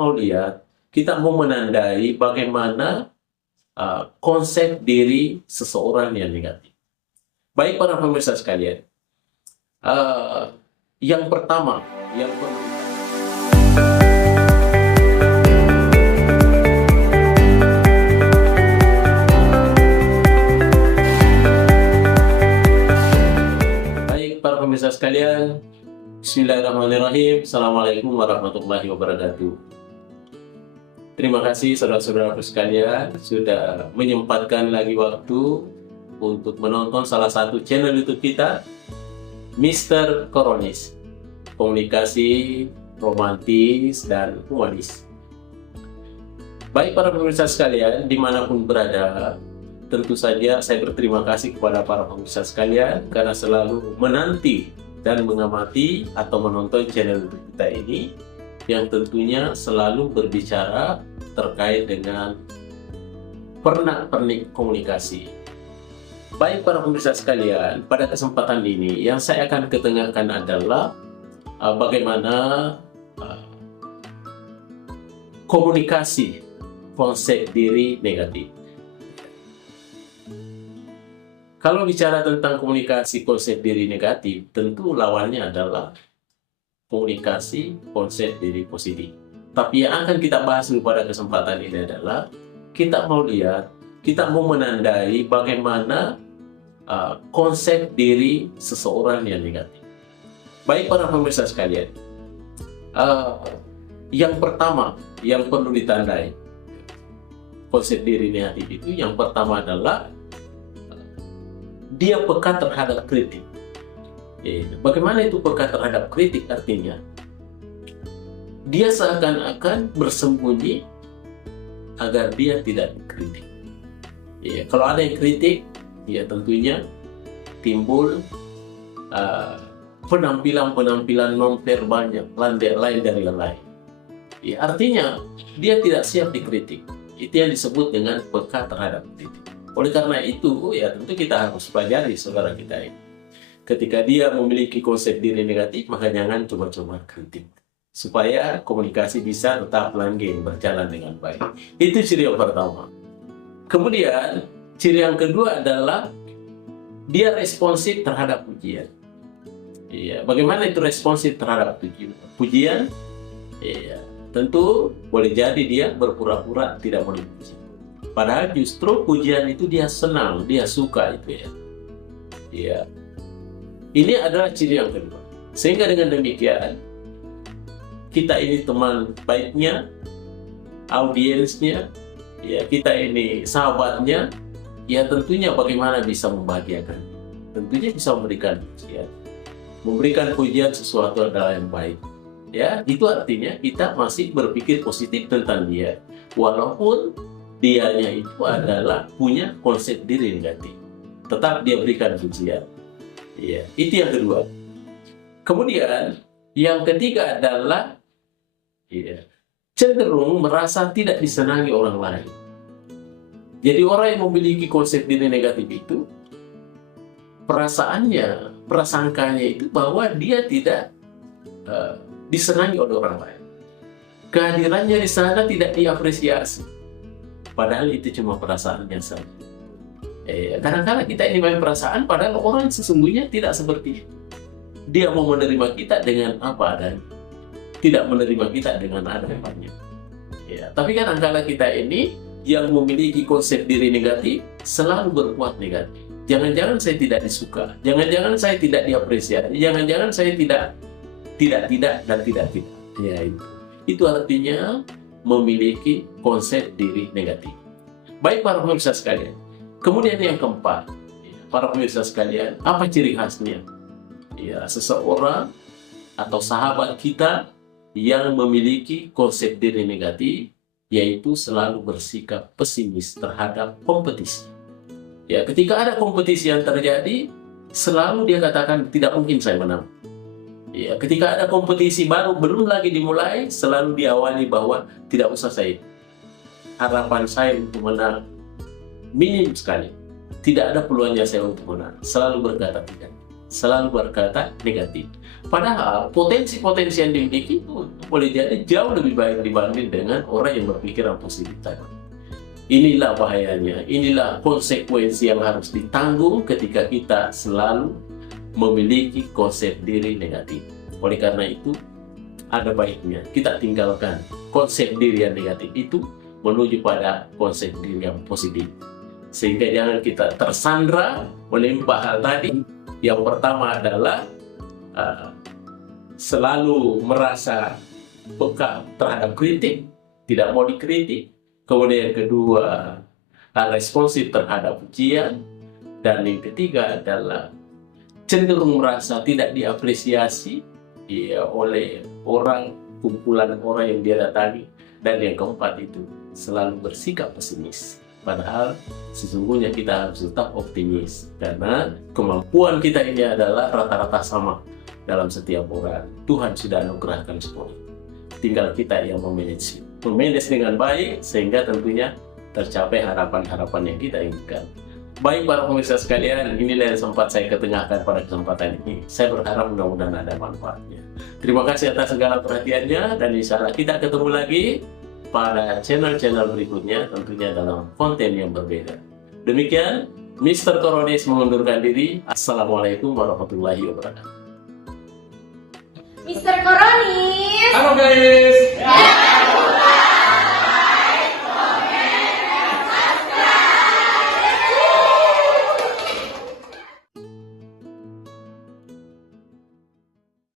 mau lihat, kita mau menandai bagaimana konsep diri seseorang yang negatif. Baik para pemirsa sekalian, yang pertama yang perlu para pemirsa sekalian, bismillahirrahmanirrahim. Assalamualaikum warahmatullahi wabarakatuh. Terima kasih saudara-saudaraku sekalian sudah menyempatkan lagi waktu untuk menonton salah satu channel YouTube kita, Mr. Koronis, komunikasi romantis dan humanis. Baik para pemirsa sekalian, dimanapun berada, tentu saja saya berterima kasih kepada para pemirsa sekalian karena selalu menanti dan mengamati atau menonton channel kita ini yang tentunya selalu berbicara terkait dengan pernak-pernik komunikasi. Baik para pemirsa sekalian, pada kesempatan ini yang saya akan ketengahkan adalah bagaimana komunikasi konsep diri negatif. Kalau bicara tentang komunikasi konsep diri negatif, tentu lawannya adalah komunikasi konsep diri positif. Tapi yang akan kita bahas pada kesempatan ini adalah kita mau lihat, kita mau menandai bagaimana konsep diri seseorang yang negatif. Baik para pemirsa sekalian, yang pertama yang perlu ditandai konsep diri negatif itu, yang pertama adalah dia peka terhadap kritik. Bagaimana itu peka terhadap kritik? Artinya dia seakan-akan bersembunyi agar dia tidak dikritik. Kalau ada yang kritik, ya tentunya timbul penampilan-penampilan non-verbalnya lain dari yang lain. Artinya dia tidak siap dikritik. Itu yang disebut dengan peka terhadap kritik. Oleh karena itu, ya tentu kita harus pelajari saudara kita ini. Ketika dia memiliki konsep diri negatif, maka jangan coba-coba kritik. Supaya komunikasi bisa tetap langgeng, berjalan dengan baik. Itu ciri yang pertama. Kemudian, ciri yang kedua adalah dia responsif terhadap pujian. Bagaimana itu responsif terhadap pujian? Tentu boleh jadi dia berpura-pura tidak mau dipuji. Padahal justru pujian itu dia senang, dia suka itu ya. Ini adalah ciri yang kedua. Sehingga dengan demikian, kita ini teman baiknya, audiensnya, kita ini sahabatnya, ya tentunya bagaimana bisa membahagiakan. Tentunya bisa memberikan pujian. Memberikan pujian sesuatu adalah yang baik. Itu artinya kita masih berpikir positif tentang dia. Walaupun dianya itu adalah punya konsep diri negatif, tetap dia berikan pujian. Itu yang kedua. Kemudian yang ketiga adalah cenderung merasa tidak disenangi orang lain. Jadi orang yang memiliki konsep diri negatif itu perasaannya, prasangkanya itu bahwa dia tidak disenangi oleh orang lain. Kehadirannya di sana tidak diapresiasi. Padahal itu cuma perasaannya saja. Kadang-kadang kita ini main perasaan, padahal orang sesungguhnya tidak seperti itu. Dia mau menerima kita dengan apa adanya, tidak menerima kita dengan adanya. Tapi kadang-kadang kita ini yang memiliki konsep diri negatif selalu berbuat negatif. Jangan-jangan saya tidak disuka, jangan-jangan saya tidak diapresiasi, jangan-jangan saya tidak dan tidak. Itu artinya memiliki konsep diri negatif. Baik para pemirsa sekalian. Kemudian yang keempat, para pemirsa sekalian, apa ciri khasnya? Seseorang atau sahabat kita yang memiliki konsep diri negatif, yaitu selalu bersikap pesimis terhadap kompetisi. Ketika ada kompetisi yang terjadi, selalu dia katakan tidak mungkin saya menang. Ketika ada kompetisi baru belum lagi dimulai, selalu diawali bahwa tidak usah saya. Harapan saya untuk menang minim sekali. Tidak ada peluangnya saya untuk menang. Selalu berkata tidak. Selalu berkata negatif. Padahal potensi-potensi yang dimiliki itu boleh jadi jauh lebih baik dibanding dengan orang yang berpikiran positif tadi. Inilah bahayanya, inilah konsekuensi yang harus ditanggung ketika kita selalu memiliki konsep diri negatif. Oleh karena itu, ada baiknya kita tinggalkan konsep diri yang negatif itu menuju pada konsep diri yang positif. Sehingga jangan kita tersandra oleh empat hal tadi. Yang pertama adalah selalu merasa peka terhadap kritik, tidak mau dikritik. Kemudian yang kedua, responsif terhadap pujian. Dan yang ketiga adalah cenderung merasa tidak diapresiasi oleh kumpulan orang yang dia datangi. Dan yang keempat itu, selalu bersikap pesimis. Padahal sesungguhnya kita harus tetap optimis. Karena kemampuan kita ini adalah rata-rata sama dalam setiap orang. Tuhan sudah anugerahkan semua. Tinggal kita yang memanage dengan baik, sehingga tentunya tercapai harapan-harapan yang kita inginkan. Baik para pemirsa sekalian, inilah yang sempat saya ketengahkan pada kesempatan ini. Saya berharap mudah-mudahan ada manfaatnya. Terima kasih atas segala perhatiannya, dan insya Allah kita ketemu lagi pada channel-channel berikutnya, tentunya dalam konten yang berbeda. Demikian, Mr. Koronis mengundurkan diri. Assalamualaikum warahmatullahi wabarakatuh. Mr. Koronis. Halo guys. Ya.